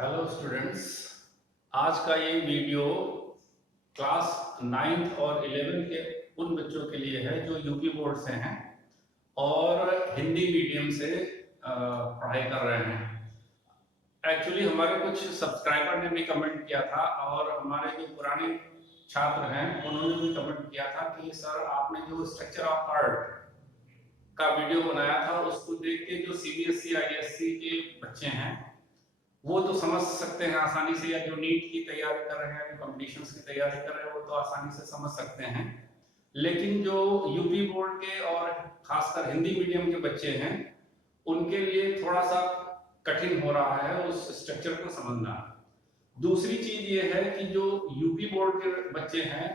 Hello students. आज का ये वीडियो क्लास 9th और 11th के उन बच्चों के लिए है जो यूपी बोर्ड से हैं और हिंदी मीडियम से पढ़ाई कर रहे हैं। एक्चुअली हमारे कुछ सब्सक्राइबर ने भी कमेंट किया था और हमारे जो पुराने छात्र हैं उन्होंने भी कमेंट किया था कि सर आपने जो स्ट्रक्चर ऑफ आर्ट का वीडियो बनाया था उसको देख के जो सीबीएसई आईएससी के बच्चे हैं वो तो समझ सकते हैं आसानी से, या जो नीट की तैयारी कर रहे हैं, जो कॉम्पिटिशन्स की तैयारी कर रहे हैं वो तो आसानी से समझ सकते हैं। लेकिन जो यूपी बोर्ड के और खासकर हिंदी मीडियम के बच्चे हैं उनके लिए थोड़ा सा कठिन हो रहा है उस स्ट्रक्चर को समझना। दूसरी चीज ये है कि जो यूपी बोर्ड के बच्चे हैं,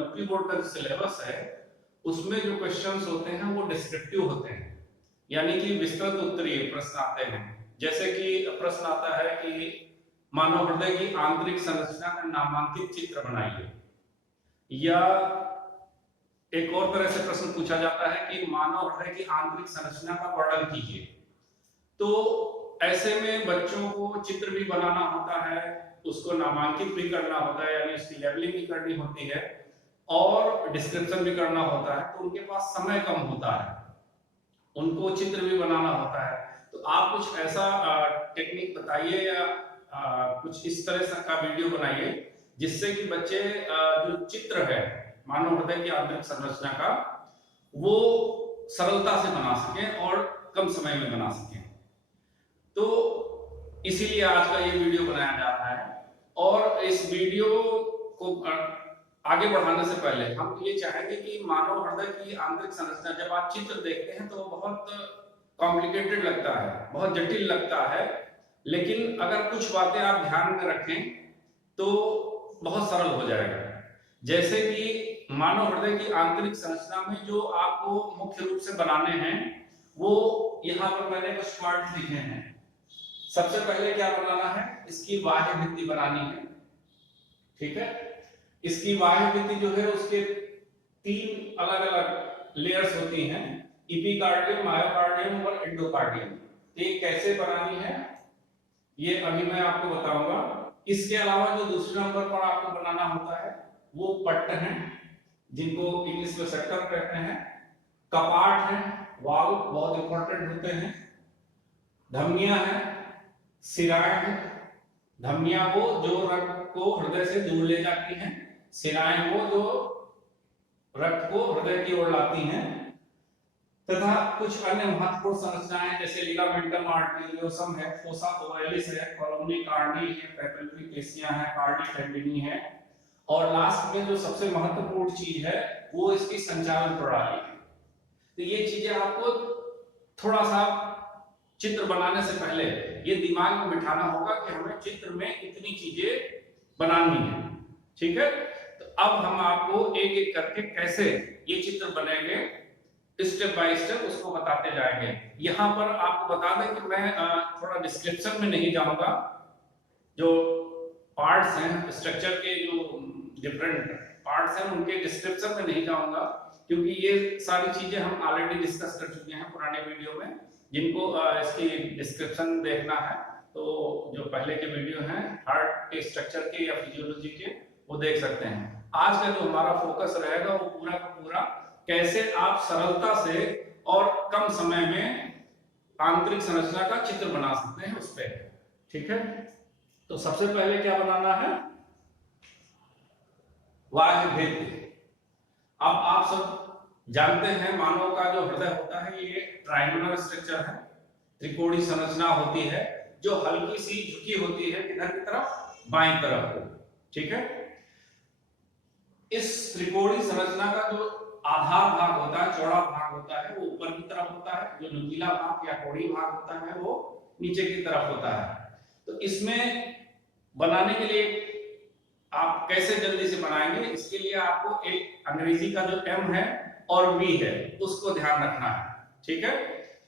यूपी बोर्ड का जो सिलेबस है उसमें जो क्वेश्चंस होते हैं वो डिस्क्रिप्टिव होते हैं, यानी कि विस्तृत उत्तरीय प्रश्न आते हैं। जैसे कि प्रश्न आता है कि मानव हृदय की आंतरिक संरचना का नामांकित चित्र बनाइए, या एक और तरह से प्रश्न पूछा जाता है कि मानव हृदय की आंतरिक संरचना का वर्णन कीजिए। तो ऐसे में बच्चों को चित्र भी बनाना होता है, उसको नामांकित भी करना होता है, यानी उसकी लेबलिंग भी करनी होती है और डिस्क्रिप्शन भी करना होता है। तो उनके पास समय कम होता है, उनको चित्र भी बनाना होता है। तो आप कुछ ऐसा टेक्निक बताइए या कुछ इस तरह से का वीडियो बनाइए जिससे कि बच्चे जो चित्र है मानव हृदय की आंतरिक संरचना का वो सरलता से बना सकें और कम समय में बना सकें। तो इसीलिए आज का ये वीडियो बनाया जा रहा है। और इस वीडियो को आगे बढ़ाने से पहले हम ये चाहेंगे कि मानव हृदय की आंतरिक संरचना जब आप चित्र देखते हैं तो बहुत कॉम्प्लिकेटेड लगता है, बहुत जटिल लगता है, लेकिन अगर कुछ बातें आप ध्यान में रखें तो बहुत सरल हो जाएगा। जैसे कि मानव हृदय की आंतरिक संरचना में जो आपको मुख्य रूप से बनाने हैं वो यहाँ पर मैंने कुछ पार्ट लिखे हैं। सबसे पहले क्या बनाना है, इसकी बाह्य भित्ति बनानी है। ठीक है, इसकी बाह्य भित्ति जो है उसके 3 अलग अलग लेयर्स होती हैं, इपिकार्डियम, मायोकार्डियम और एंडोकार्डियम। ये कैसे बनानी है ये अभी मैं आपको बताऊंगा। इसके अलावा जो दूसरे नंबर पर आपको बनाना होता है वो पट्ट हैं, जिनको इंग्लिश में सेक्टर कहते हैं, कपाट है, वाल्व बहुत इंपॉर्टेंट होते हैं, धमनियां हैं, सिराएं हैं। धमनियां वो जो रक्त को हृदय से दूर ले जाती हैं, सिराएं वो जो रक्त को हृदय की ओर लाती हैं, तथा कुछ अन्य महत्वपूर्ण संरचनाएं जैसे लिगामेंटम आर्टेरियोसम है, फोसा ओवैलिस है, कोलोनी कार्डी है, पेपिलरी पेशियां है, कार्डी टेंडिनी है, और लास्ट में जो सबसे महत्वपूर्ण चीज है वो इसकी संचालन प्रणाली है। तो ये चीजें आपको थोड़ा सा चित्र बनाने से पहले ये दिमाग में बिठाना होगा कि हमें चित्र में इतनी चीजें बनानी है। ठीक है, तो अब हम आपको एक एक करके कैसे ये चित्र बनेंगे स्टेप बाय स्टेप उसको बताते जाएंगे। यहां पर आपको बता दें कि मैं थोड़ा डिस्क्रिप्शन में नहीं जाऊंगा। जो पार्ट्स हैं स्ट्रक्चर के, जो डिफरेंट पार्ट्स हैं उनके डिस्क्रिप्शन में नहीं जाऊंगा, क्योंकि ये सारी चीजें हम ऑलरेडी डिस्कस कर चुके हैं पुराने वीडियो में। जिनको इसकी डिस्क्रिप्शन देखना है तो जो पहले के वीडियो हैं हार्ट के स्ट्रक्चर के या फिजियोलॉजी के वो देख सकते हैं। आज का जो हमारा फोकस रहेगा वो पूरा का पूरा कैसे आप सरलता से और कम समय में आंतरिक संरचना का चित्र बना सकते हैं उस पर। ठीक है, तो सबसे पहले क्या बनाना है, बाह्य भित्ति। अब आप सब जानते हैं मानव का जो हृदय होता है ये ट्रायंगुलर स्ट्रक्चर है, त्रिकोणीय संरचना होती है जो हल्की सी झुकी होती है किधर की तरफ, बाईं तरफ। ठीक है, इस त्रिकोणीय संरचना का जो आधार भाग होता है, चौड़ा भाग होता है, वो ऊपर की तरफ होता है, जो नुकीला भाग या कोड़ी भाग होता है वो नीचे की तरफ होता है। तो इसमें बनाने के लिए आप कैसे जल्दी से बनाएंगे, इसके लिए आपको एक अंग्रेजी का जो एम है और वी है उसको ध्यान रखना है। ठीक है,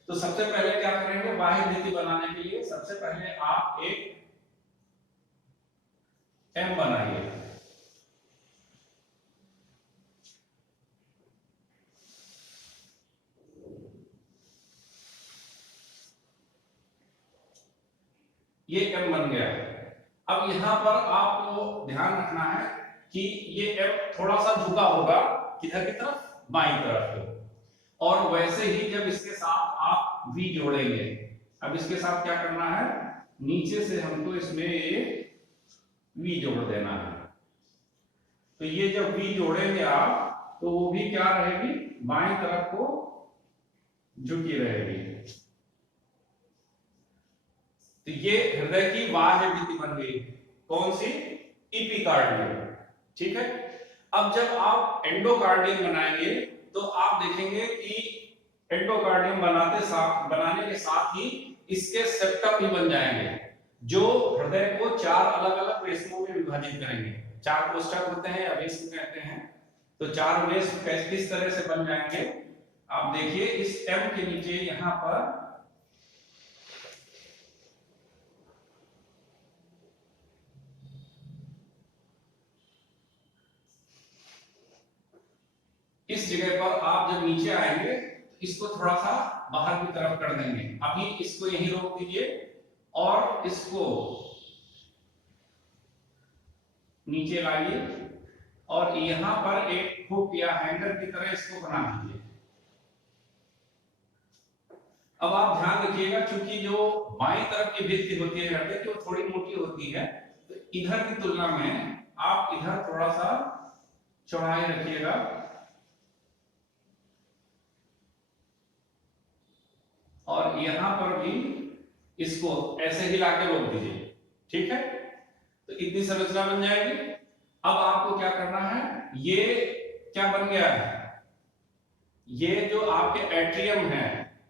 तो सबसे पहले क्या करेंगे, बाह्य भित्ति बनाने के लिए सबसे पहले आप एक एम बनाइए। ये एम बन गया है। अब यहाँ पर आपको ध्यान रखना है कि ये एम थोड़ा सा झुका होगा किधर की तरफ, बाईं तरफ को। और वैसे ही जब इसके साथ आप वी जोड़ेंगे, अब इसके साथ क्या करना है, नीचे से हमको इसमें एक वी जोड़ देना है। तो ये जब वी जोड़ेंगे आप तो वो भी क्या रहेगी, बाईं तरफ को झुकी रहेगी। तो ये हृदय की बाह्य भित्ति बन गई, कौन सी, इपिकार्डियम। ठीक है। अब जब आप एंडोकार्डियम बनाएंगे तो आप देखेंगे कि एंडोकार्डियम बनाने के साथ ही इसके सेप्टम भी बन जाएंगे, जो हृदय को 4 अलग अलग वेसनों में विभाजित करेंगे। 4 कोष्ठक होते हैं या वेस्न कहते हैं। तो 4 वेस्न किस तरह से बन जाएंगे, आप देखिए इस एम के नीचे यहां पर इस जगह पर आप जब नीचे आएंगे तो इसको थोड़ा सा बाहर की तरफ कर देंगे। अभी इसको यहीं रोक दीजिए और इसको नीचे लाइए और यहां पर एक हुक या हैंगर की तरह इसको बना दीजिए। अब आप ध्यान रखिएगा, क्योंकि जो बाईं तरफ की भित्ति होती है हृदय की वो थोड़ी मोटी होती है, तो इधर की तुलना में आप इधर थोड़ा सा चौड़ाई रखिएगा। और यहां पर भी इसको ऐसे हिला के रोक दीजिए। ठीक है, तो इतनी संरचना बन जाएगी। अब आपको क्या करना है, ये क्या बन गया है, ये जो आपके एट्रियम है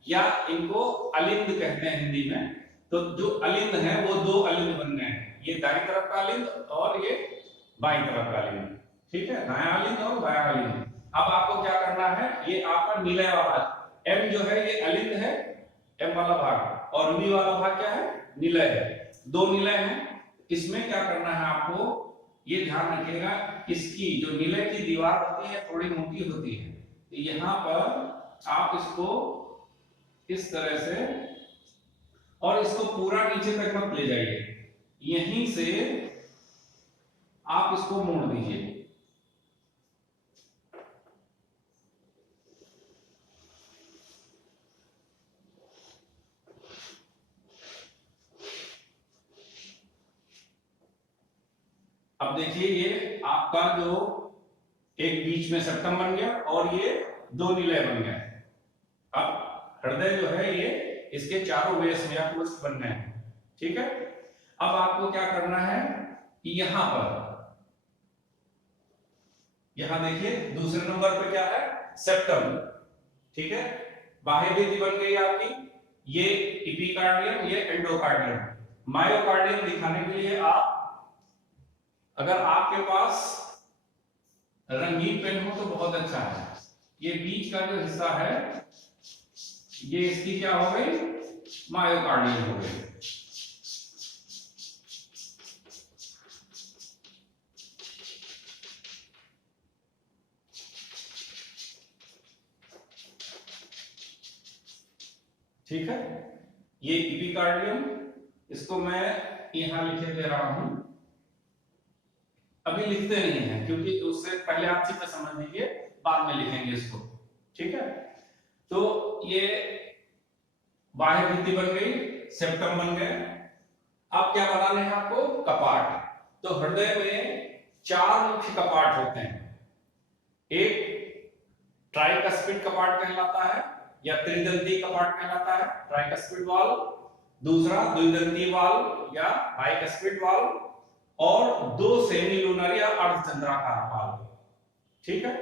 या इनको अलिंद कहते हैं हिंदी में, तो जो अलिंद है वो 2 अलिंद बन गए हैं, ये दाईं तरफ का अलिंद और ये बाईं तरफ का अलिंद। ठीक है, दायां अलिंद और बायां अलिंद। अब आपको क्या करना है, ये आपका निलय वाला एम जो है ये अलिंद है, एम वाला भाग, और वी वाला भाग क्या है, निलय है। 2 निलय हैं। इसमें क्या करना है आपको, ये ध्यान रखिएगा, इसकी जो निलय की दीवार होती है थोड़ी मोटी होती है। तो यहां पर आप इसको इस तरह से, और इसको पूरा नीचे तक मत ले जाइए, यहीं से आप इसको मोड़ दीजिए। अब देखिए ये आपका जो एक बीच में सेप्टम बन गया और ये 2 निलय बन गए। अब हृदय जो है ये इसके चारों वेस में बन गए हैं। ठीक है, अब आपको क्या करना है, यहां पर, यहां देखिए दूसरे नंबर पे क्या है, सेप्टम। ठीक है, बाह्य भित्ति बन गई आपकी, ये इपिकार्डियम, ये एंडोकार्डियम। मायोकार्डियम दिखाने के लिए आप, अगर आपके पास रंगीन पेन हो तो बहुत अच्छा है। ये बीच का जो हिस्सा है ये इसकी क्या हो गई, मायोकार्डियम हो गई। ठीक है, ये इपिकार्डियम, इसको मैं यहां लिखे दे रहा हूं, अभी लिखते नहीं है क्योंकि उससे पहले आप चित्र समझ लीजिए, बाद में लिखेंगे इसको। ठीक है, तो ये बाह्य भित्ति बन गई, सेप्टम बन गए। अब क्या बनाने हैं आपको, कपाट। तो हृदय में 4 मुख्य कपाट होते हैं। एक ट्राइकस्पिड कपाट कहलाता है या त्रिदंती कपाट कहलाता है, ट्राइकस्पिड वाल्व। दूसरा द्विदंती वाल्व या बाइकस्पिड वाल्व, और 2 सेमीलुनर या अर्धचंद्राकार वाल्व। ठीक है,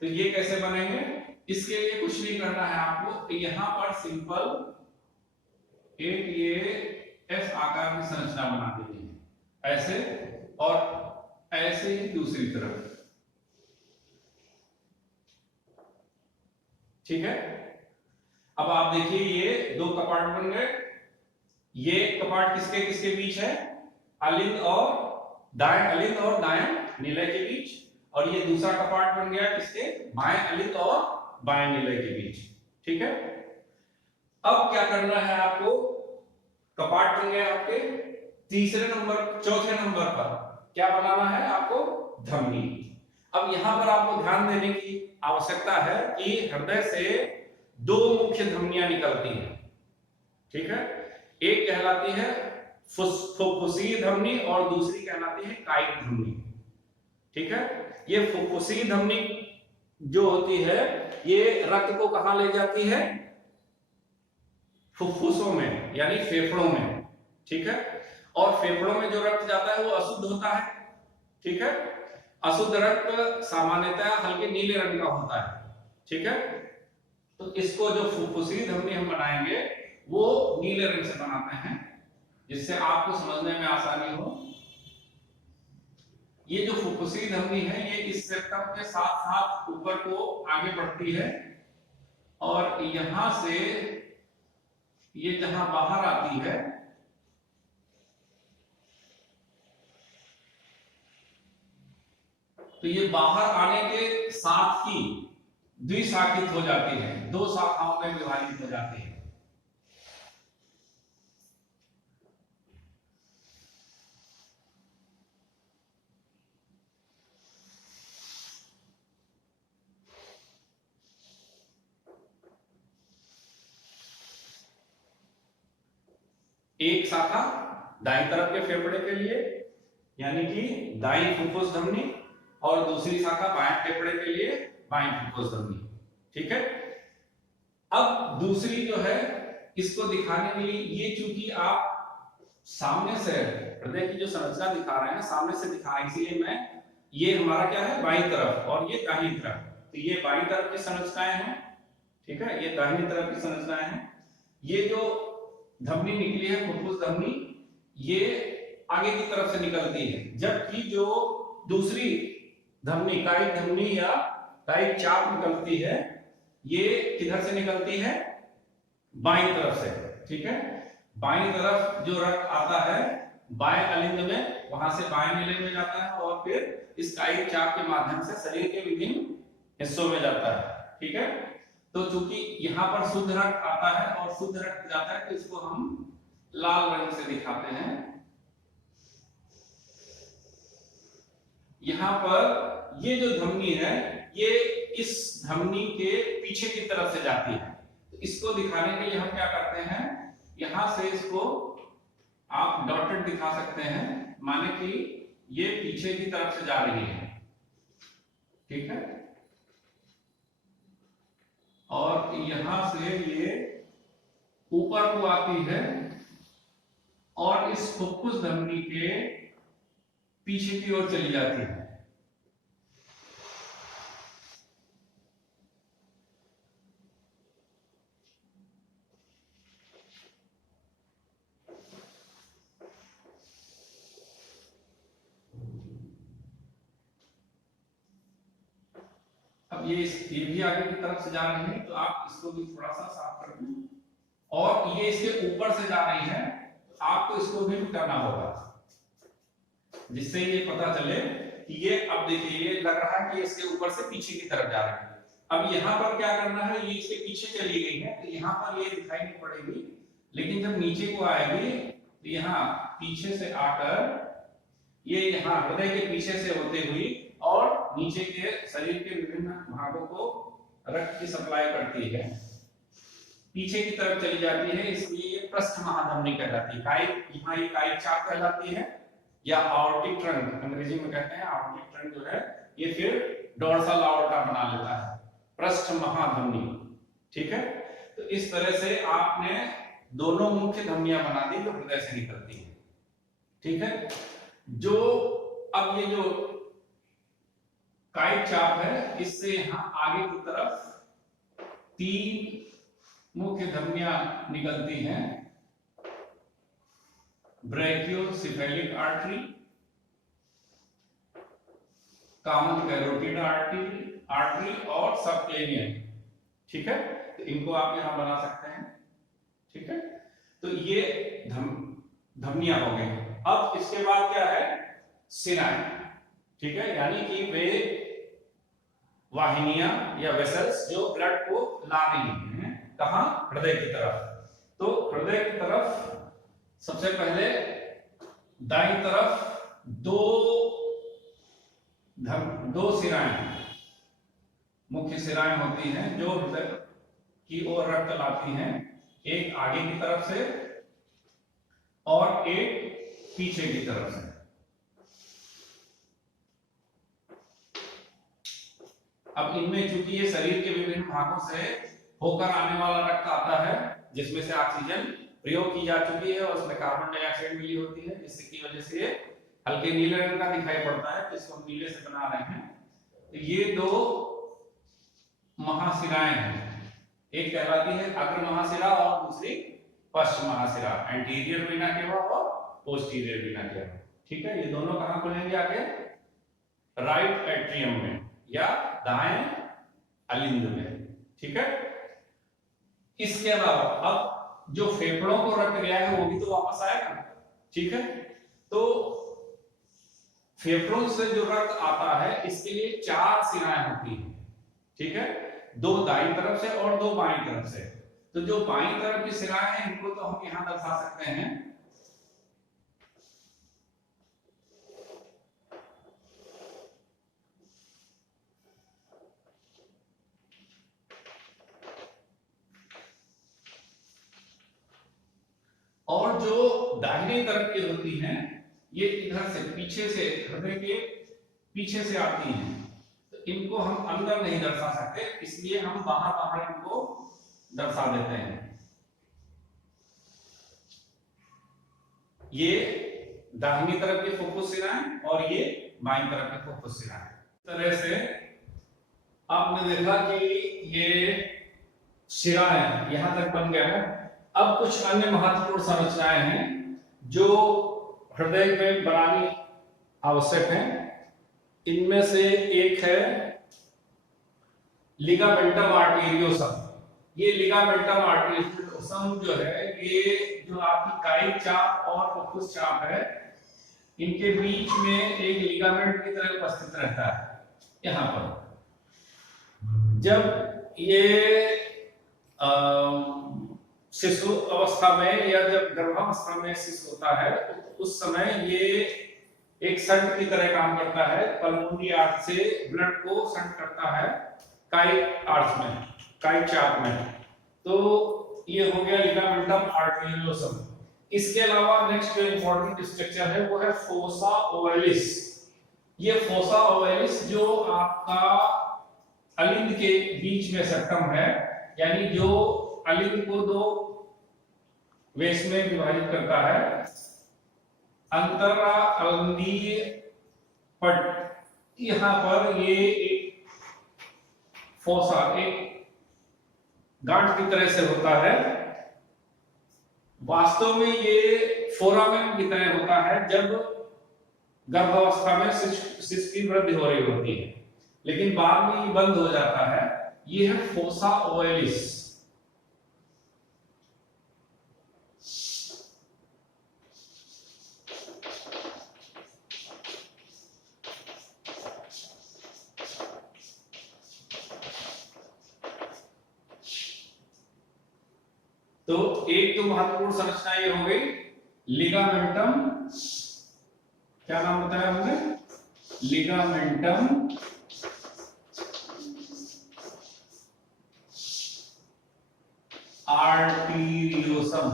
तो ये कैसे बनेंगे, इसके लिए कुछ नहीं करना है आपको, तो यहां पर सिंपल एक ये एस आकार की संरचना बना देनी है, ऐसे और ऐसे ही दूसरी तरफ। ठीक है, अब आप देखिए ये 2 कपाट बन गए। ये कपाट किसके किसके बीच है, अलिंद और दाएं अलिंद और दाएं निलय के बीच। और ये दूसरा कपाट बन गया किसके, बाएं अलिंद और बाएं निलय के बीच। ठीक है, अब क्या करना है आपको, कपाट बन गए आपके, चौथे नंबर पर क्या बनाना है आपको? धमनी। अब यहां पर आपको ध्यान देने की आवश्यकता है कि हृदय से दो मुख्य धमनियां निकलती हैं, ठीक है। एक कहलाती है फुफ्फुसीय धमनी और दूसरी कहलाती है कायिक धमनी, ठीक है। ये फुफ्फुसीय धमनी जो होती है ये रक्त को कहां ले जाती है? फुफ्फुसों में यानी फेफड़ों में, ठीक है। और फेफड़ों में जो रक्त जाता है वो अशुद्ध होता है, ठीक है। अशुद्ध रक्त सामान्यतः हल्के नीले रंग का होता है, ठीक है। तो इसको जो फुफ्फुसीय धमनी हम बनाएंगे वो नीले रंग से बनाते हैं, जिससे आपको समझने में आसानी हो। ये जो फुफ्फुसीय धमनी है ये इस सेप्टम के साथ साथ ऊपर को आगे बढ़ती है और यहां से ये जहां बाहर आती है तो ये बाहर आने के साथ ही द्विशाखित हो जाती है, दो शाखाओं में विभाजित हो जाती है। एक शाखा दाईं तरफ के फेफड़े के लिए यानी कि दाईं फुफ्फुस धमनी और दूसरी शाखा बाएं फेफड़े के लिए बाईं फुफ्फुस धमनी, ठीक है। अब दूसरी जो है इसको दिखाने के लिए ये चूंकि आप सामने से हृदय की जो संरचना दिखा रहे हैं सामने से दिखा, इसलिए मैं ये हमारा क्या है बाईं तरफ और ये दाहिनी तरफ, तो ये बाईं तरफ की संरचनाएं हैं, ठीक है। ये दाहिनी तरफ की संरचनाएं हैं। ये जो धमनी निकली है फुफ्फुस धमनी ये आगे की तरफ से निकलती है, जबकि जो दूसरी धमनी कायिक धमनी या कायिक चाप निकलती है ये किधर से निकलती है? बाईं तरफ से, ठीक है। बाईं तरफ जो रक्त आता है बाएं अलिंद में, वहां से बाएं नीले में जाता है और फिर इस कायिक चाप के माध्यम से शरीर के विभिन्न हिस्सों में जाता है, ठीक है। तो चूंकि यहाँ पर शुद्ध रक्त आता है और शुद्ध रक्त जाता है तो इसको हम लाल रंग से दिखाते हैं। यहाँ पर ये जो धमनी है ये इस धमनी के पीछे की तरफ से जाती है, तो इसको दिखाने के लिए हम क्या करते हैं, यहां से इसको आप डॉटेड दिखा सकते हैं, माने कि ये पीछे की तरफ से जा रही है, ठीक है। और यहां से ये ऊपर को आती है और इस फुफ्फुस धमनी के पीछे की ओर चली जाती है। अब ये भी आगे की तरफ से जा रही है तो आप इसको भी थोड़ा सा साफ कर दें, और ये इसके ऊपर से जा रही है तो आपको इसको भी करना होगा, जिससे ये पता चले कि ये, अब देखिए ये लग रहा है कि इसके ऊपर से पीछे की तरफ जा रही है। अब यहाँ पर क्या करना है, ये इसके पीछे चली गई है तो यहाँ पर ये दिखाई नहीं पड़ेगी, लेकिन जब नीचे को आएगी तो यहाँ पीछे से आकर ये यहाँ हृदय के पीछे से होते हुई और नीचे के शरीर के विभिन्न भागों को रक्त की सप्लाई करती है, पीछे की तरफ चली जाती है, इसलिए ये पृष्ठ महाधमनी कहलाती है। कायिक, यहाँ ये कायिक चाप कहलाती है या आर्टिक ट्रंक अंग्रेजी में कहते हैं। आर्टिक ट्रंक जो है ये फिर डोर्सल आर्टा बना लेता है, पृष्ठ महाधमनी, ठीक है। तो इस तरह से आपने दोनों मुख्य धमनियां बना दी जो हृदय से निकलती है, ठीक है। जो अब ये जो कायिक चाप है इससे यहां आगे की तरफ 3 मुख्य धमनियां निकलती हैं, brachiocephalic artery, common carotid artery और सबक्लेवियन, ठीक है। तो इनको आप यहां बना सकते हैं, ठीक है। तो ये धमनियां हो गई। अब इसके बाद क्या है, सिनाई, ठीक है, यानी कि वे वाहिनियां या वेसल्स जो ब्लड को ला रही हैं, कहां, हृदय की तरफ। तो हृदय की तरफ सबसे पहले दाईं तरफ दो सिराएं, मुख्य सिराएं होती हैं जो हृदय की ओर रक्त लाती हैं, एक आगे की तरफ से और एक पीछे की तरफ से। अब इनमें चूंकि ये शरीर के विभिन्न भागों से होकर आने वाला रक्त आता है, जिसमें से ऑक्सीजन प्रयोग की जा चुकी है और उसमें कार्बन डाइऑक्साइड मिली होती है, जिसकी वजह से ये हल्के नीले रंग का दिखाई पड़ता है, जिसको हम नीले से बना रहे हैं। तो ये दो महाशिराएं हैं, एक कहलाती है अग्र महाशिरा और दूसरी पश्च महाशिरा, एंटीरियर वीना केवा और पोस्टीरियर वीना केवा। ठीक है, ये दोनों कहां खुलेंगे आगे? राइट एट्रियम में या दाएं अलिंद में। ठीक है, इसके अलावा अब जो फेफड़ों को रक्त गया है वो भी तो वापस आएगा। ठीक है, तो फेफड़ों से जो रक्त आता है इसके लिए 4 सिराएं होती हैं। ठीक है, 2 दाईं तरफ से और 2 बाईं तरफ से। तो जो बाईं तरफ की सिराएं हैं इनको तो हम यहां दर्शा सकते हैं, और जो दाहिनी तरफ की होती हैं ये इधर से पीछे से, हृदय के पीछे से आती हैं, तो इनको हम अंदर नहीं दर्शा सकते, इसलिए हम बाहर बाहर इनको दर्शा देते हैं। ये दाहिनी तरफ की फुफ्फुस सिराएं और ये बाईं तरफ की फुफ्फुस सिराएं। इस तरह से आपने देखा कि ये सिराएं यहां तक बन गया है। अब कुछ अन्य महत्वपूर्ण संरचनाएं हैं जो हृदय में बनानी आवश्यक है। इनमें से एक है लिगामेंटम आर्टेरियोसम। ये लिगामेंटम आर्टेरियोसम जो है, ये जो आपकी कायिक चाप और फुफ्फुस चाप है, इनके बीच में एक लिगामेंट की तरह उपस्थित रहता है। यहां पर जब ये शिशु अवस्था में या जब गर्भावस्था में शिशु होता है तो उस समय ये एक संट की तरह काम करता है, पल्मोनरी आर्ट से ब्लड को संट करता है कायिक आर्ट में, कायिक चाप में। तो ये हो गया लिगामेंटम आर्टेरियोसम। इसके अलावा नेक्स्ट जो इंपॉर्टेंट स्ट्रक्चर है वो है फोसा ओवैलिस। ये फोसा ओवैलिस जो आपका अलिंद के बीच में सेप्टम है, यानी जो अलिंद को 2 वेश में विभाजित करता है, अंतरा अलिंदीय पट। यहां पर ये एक फोसा, एक गांठ की तरह से होता है। वास्तव में ये फोरामेन की तरह होता है जब गर्भावस्था में शिशु की वृद्धि हो रही होती है, लेकिन बाद में ये बंद हो जाता है। ये है फोसा ओवैलिस। तो एक तो महत्वपूर्ण संरचना ये हो गई लिगामेंटम, क्या नाम बताया हमने? लिगामेंटम आर्टेरियोसम।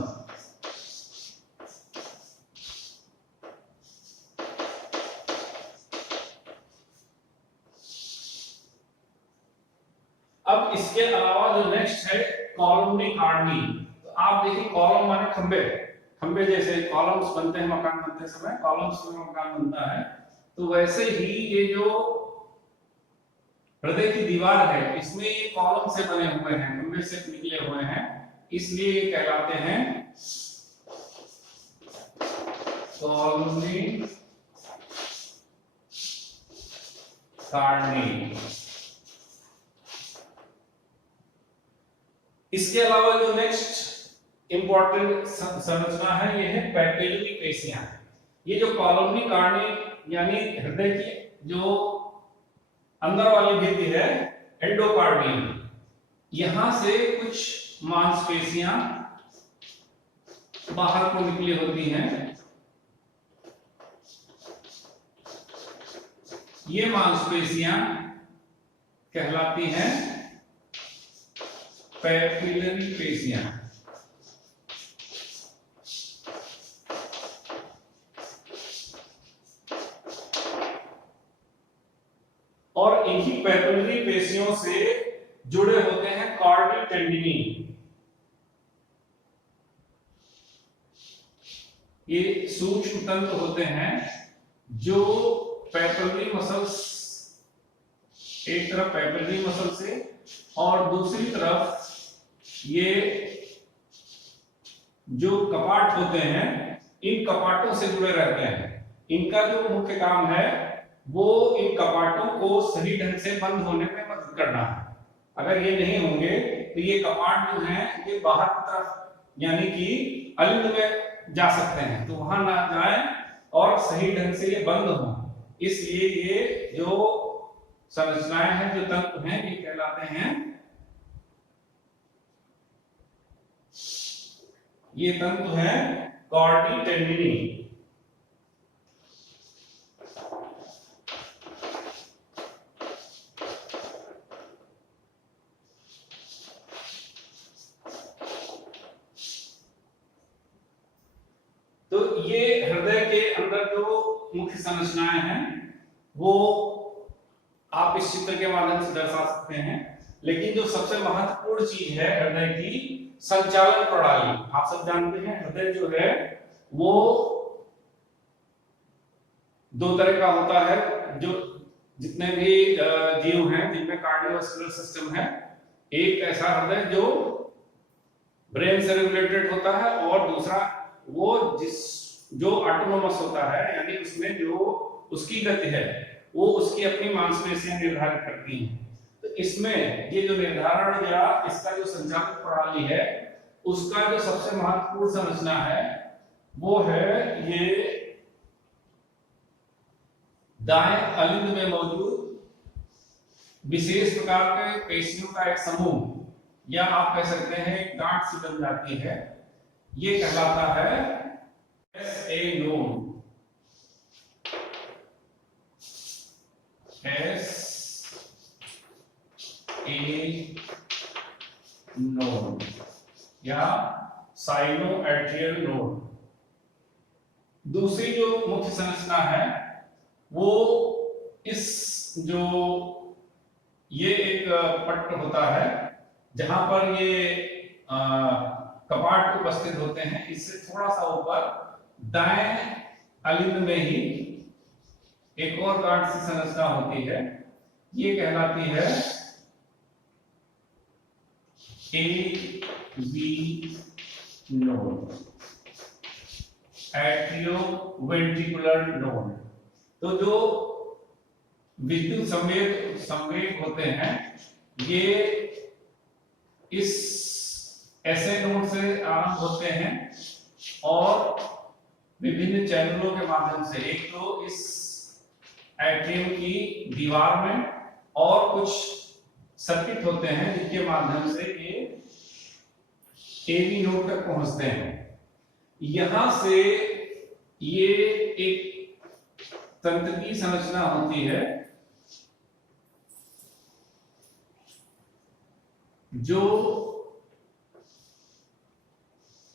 अब इसके अलावा जो नेक्स्ट है कॉलमनी कार्नी। तो आप देखिए, कॉलम माने खंबे, खंबे जैसे कॉलम्स बनते हैं, मकान बनते समय कॉलम्स में मकान बनता है, तो वैसे ही ये जो हृदय की दीवार है इसमें ये कॉलम से बने हुए हैं, खंबे से निकले हुए हैं, इसलिए ये कहलाते हैं कॉलमनी कार्नी। इसके अलावा जो नेक्स्ट इंपॉर्टेंट संरचना है ये है पैपिलरी पेशियां। ये जो कॉलमनी कार्नी यानी हृदय की जो अंदर वाली भित्ति है, एंडोकार्डियम, यहां से कुछ मांसपेशियां बाहर को निकली होती हैं ये मांसपेशियां कहलाती हैं पैपिलरी पेशियां। और इन्हीं पैपिलरी पेशियों से जुड़े होते हैं कॉर्डी टेंडिनी। ये सूक्ष्म तंतु होते हैं जो पैपिलरी मसल्स, एक तरफ पैपिलरी मसल से और दूसरी तरफ ये जो कपाट होते हैं इन कपाटों से जुड़े रहते हैं। इनका जो मुख्य काम है वो इन कपाटों को सही ढंग से बंद होने में मदद करना है। अगर ये नहीं होंगे तो ये कपाट जो हैं ये बाहर की तरफ यानी कि अलिंद में जा सकते हैं, तो वहां ना जाए और सही ढंग से ये बंद हो। इसलिए ये जो संरचनाएं हैं, जो तंतु हैं, ये कहलाते हैं, ये तंतु हैं कॉर्डी टेंडिनी। तो ये हृदय के अंदर जो मुख्य संरचनाएं हैं वो आप इस चित्र के माध्यम से दर्शा सकते हैं। लेकिन जो सबसे महत्वपूर्ण चीज है हृदय की संचालन प्रणाली, आप सब जानते हैं हृदय जो है वो दो तरह का होता है। जो जितने भी जीव हैं जिनमें कार्डियोवास्कुलर सिस्टम है, एक ऐसा हृदय जो ब्रेन से रेगुलेटेड होता है और दूसरा वो जो ऑटोनोमस होता है, यानी उसमें जो उसकी गति है वो उसकी अपनी मांसपेशियां निर्धारित करती हैं। तो इसमें ये जो निर्धारण या इसका जो संचालन प्रणाली है उसका जो सबसे महत्वपूर्ण संरचना है वो है ये दाएं अलिंद में मौजूद विशेष प्रकार के पेशियों का एक समूह, या आप कह सकते हैं गांठ सी बन जाती है, ये कहलाता है SA नोड। SA नोड या साइनोएट्रियल नोड। दूसरी जो मुख्य संरचना है वो इस जो ये एक पट्ट होता है जहां पर ये कपाट उपस्थित होते हैं, इससे थोड़ा सा ऊपर दाएं अलिंद में ही एक और गांठ सी संरचना होती है, ये कहलाती है AV नोड, एट्रियोवेंट्रिकुलर नोड। तो जो विद्युत संवेग होते हैं ये इस ऐसे नोड से आरंभ होते हैं और विभिन्न चैनलों के माध्यम से, एक तो इस एट्रियम की दीवार में और कुछ सर्किट होते हैं जिनके माध्यम से ये एवी नोड तक पहुंचते हैं। यहां से ये एक तंत्र की संरचना होती है जो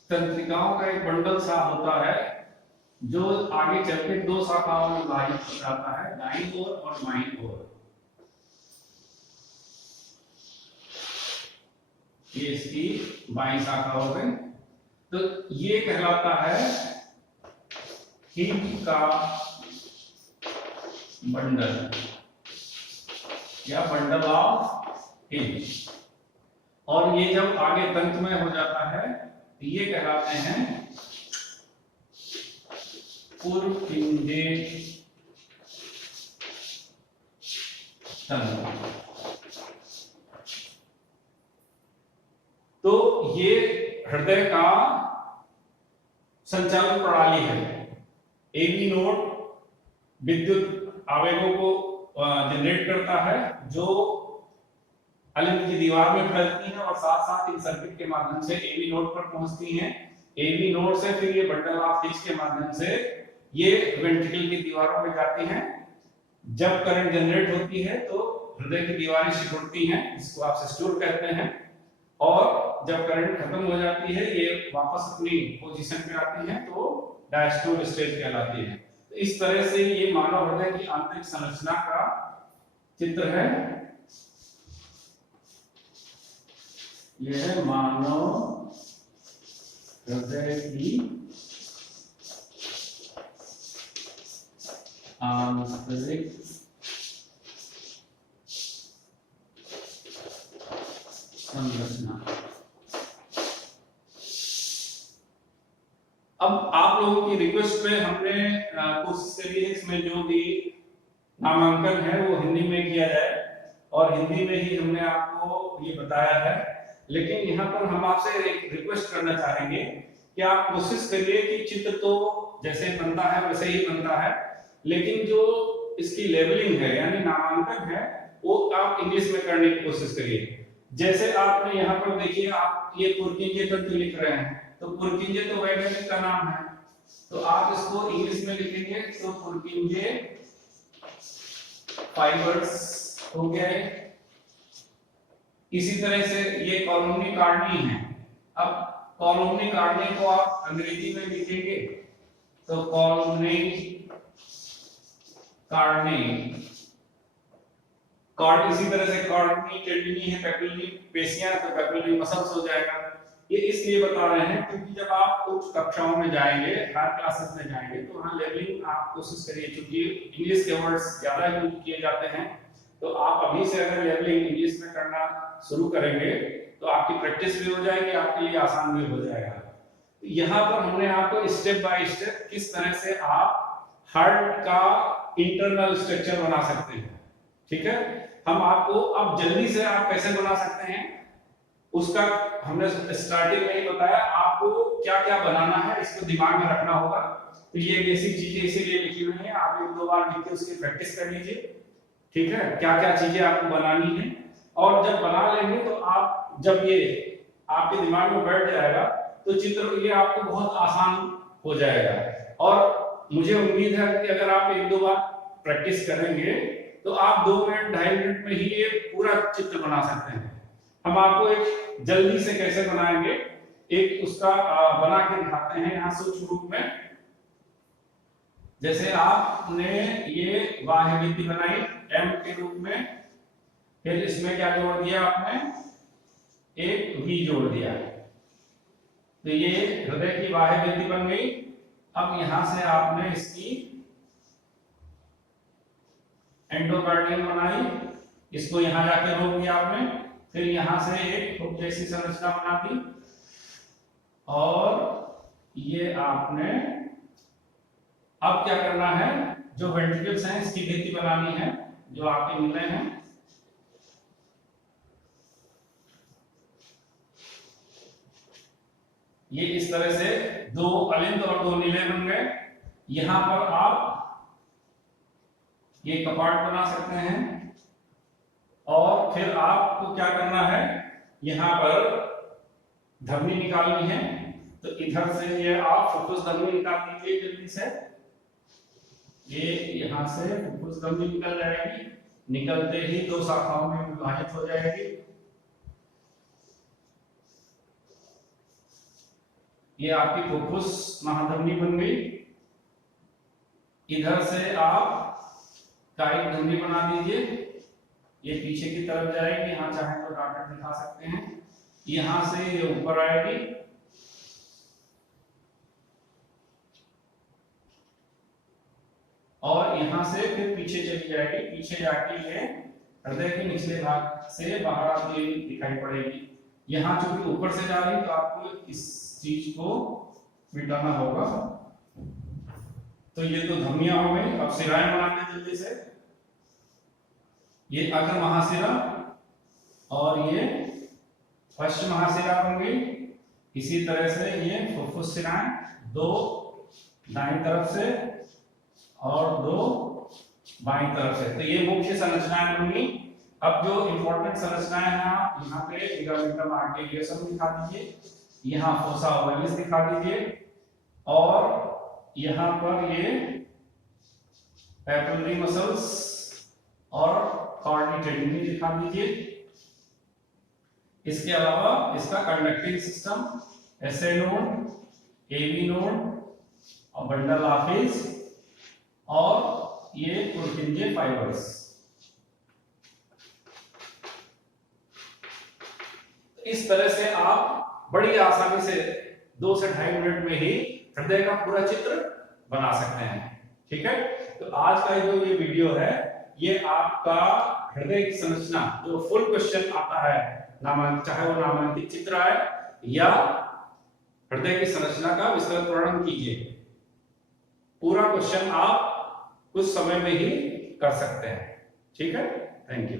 तंत्रिकाओं का एक बंडल सा होता है जो आगे चल के दो शाखाओं में विभाजित हो जाता है, दाईं ओर और बाईं ओर। ये इसकी बाईं शाखा हो गई। तो ये कहलाता है हिंज का बंडल या बंडल ऑफ हिंज। और ये जब आगे तंतुमय हो जाता है तो ये कहलाते हैं पुरकिंजे तंतु। तो ये हृदय का संचालन प्रणाली है। एवी नोड विद्युत आवेगों को जनरेट करता है जो अलिंद की दीवार में फैलती है और साथ साथ इन सर्किट के माध्यम से एवी नोड पर पहुंचती हैं। एवी नोड से फिर ये बंडल ऑफ हिंज के माध्यम से ये वेंट्रिकल की दीवारों में जाती हैं जब करंट जनरेट होती है तो हृदय की दीवारें सिकुड़ती हैं, इसको आप सिस्टूल कहते हैं, और जब करंट खत्म हो जाती है ये वापस अपनी पोजीशन पे आती है तो डायस्टोल स्टेज कहलाती है। तो इस तरह से ये मानव हृदय की आंतरिक संरचना का चित्र है। यह है मानव हृदय की आंतरिक संरचना। अब आप लोगों की रिक्वेस्ट पे हमने कोशिश करी है इसमें जो भी नामांकन है वो हिंदी में किया जाए, और हिंदी में ही हमने आपको ये बताया है। लेकिन यहाँ पर हम आपसे एक रिक्वेस्ट करना चाहेंगे कि आप कोशिश करिए कि चित्र तो जैसे बनता है वैसे ही बनता है, लेकिन जो इसकी लेबलिंग है यानी नामांकन है वो आप इंग्लिश में करने की कोशिश करिए। जैसे आपने यहाँ पर देखिए, आप ये पुरकिंजे तंतु लिख रहे हैं, तो पुरकिंजे तो वैज्ञानिक का नाम है, तो आप इसको इंग्लिश में लिखेंगे तो पुरकिंजे फाइबर्स हो गया है। इसी तरह से ये कॉलोनी कार्डनी है। अब कॉलोनी कार्डनी को आप अंग्रेजी में लिखेंगे तो कॉलोनी कार्डनी, कॉर्ड इसी तरह से कॉर्डनी टेंडिनी है, पेपिलरी पेशियां तो पेपिलरी मसल्स हो जाएगा। ये इसलिए बता रहे हैं क्योंकि जब आप उच्च कक्षाओं में जाएंगे, हायर क्लासेस में जाएंगे, तो वहां लेवलिंग आप कोशिश करिए, क्योंकि इंग्लिश के वर्ड्स ज्यादा यूज किए जाते हैं, तो आप अभी से अगर लेवलिंग इंग्लिश में करना शुरू करेंगे तो आपकी प्रैक्टिस भी हो जाएगी, आपके लिए आसान भी हो जाएगा। यहाँ पर हमने आपको स्टेप बाय स्टेप किस तरह से आप हार्ट का इंटरनल स्ट्रक्चर बना सकते हैं, ठीक है, हम आपको अब जल्दी से आप कैसे बना सकते हैं उसका हमने स्टार्टिंग में ही बताया। आपको क्या क्या बनाना है इसको दिमाग में रखना होगा। तो ये बेसिक चीजें इसीलिए लिखी हुई हैं, आप एक दो बार लिख के उसकी प्रैक्टिस कर लीजिए, ठीक है, क्या क्या चीजें आपको बनानी है। और जब बना लेंगे तो आप जब ये आपके दिमाग में बैठ जाएगा तो चित्र ये आपको बहुत आसान हो जाएगा। और मुझे उम्मीद है कि अगर आप एक दो बार प्रैक्टिस करेंगे तो आप 2 मिनट 2.5 मिनट में ही ये पूरा चित्र बना सकते हैं। हम आपको एक जल्दी से कैसे बनाएंगे एक उसका बना के दिखाते हैं यहाँ सूक्ष्म रूप में। जैसे आपने ये बाह्य भित्ति बनाई एम के रूप में, फिर इसमें क्या जोड़ दिया आपने, एक वी जोड़ दिया, तो ये हृदय की बाह्य भित्ति बन गई। अब यहां से आपने इसकी एंडोकार्डियम बनाई, इसको यहां जाके रोक दिया आपने, फिर यहां से एक हुक जैसी संरचना बना दी, और ये आपने अब क्या करना है, जो वेंट्रिकल्स हैं इसकी भित्ति बनानी है जो आपके मिल रहे हैं। ये इस तरह से 2 अलिंद और 2 नीले बन गए। यहां पर आप ये कपाट बना सकते हैं, और फिर आपको क्या करना है, यहां पर धमनी निकालनी है, तो इधर से ये आप फुफ्फुस धमनी निकाल दीजिए जल्दी से। ये यहां से फुफ्फुस धमनी निकल जाएगी, निकलते ही 2 शाखाओं में विभाजित हो जाएगी। ये आपकी फुफ्फुस महाधमनी बन गई। इधर से आप कायिक धमनी बना दीजिए, ये पीछे की तरफ जाएगी, यहां चाहे तो डॉट दिखा सकते हैं, यहां से ये ऊपर आएगी, और यहां से फिर पीछे चली जाएगी, पीछे जाके ये हृदय के निचले भाग से बाहर आती दिखाई पड़ेगी। यहां चूंकि ऊपर से जा रही तो आपको इस चीज को मिटाना होगा। तो ये तो धमनियां हो गई, अब सिराएं बनाते जल्दी से। ये अग्र महाशिरा और ये पश्चिम महाशिरा बन गई। इसी तरह से ये फुफ्फुस शिराएं, 2 दाईं तरफ से और 2 बाईं तरफ से। तो ये मुख्य संरचनाएं बन गई। अब जो इंपॉर्टेंट संरचनाएं हैं आप यहाँ पे लिगामेंटम आर्टेरियोसम दिखा दीजिए, यहाँ फोसा ओवलिस दिखा दीजिए, और यहाँ पर ये पैपिलरी मसल्स और कॉर्डी टेंडिन भी दिखा दीजिए। इसके अलावा इसका conducting system, SA node, AB node और बंडल ऑफ और ये पुर्किंजे फाइबर्स। इस तरह से आप बड़ी आसानी से 2 से 2.5 मिनट में ही हृदय का पूरा चित्र बना सकते हैं। ठीक है, तो आज का जो ये वीडियो है ये आपका हृदय की संरचना जो फुल क्वेश्चन आता है, चाहे वो नामांकित चित्र आए या हृदय की संरचना का विस्तृत वर्णन कीजिए, पूरा क्वेश्चन आप कुछ समय में ही कर सकते हैं। ठीक है, थैंक यू।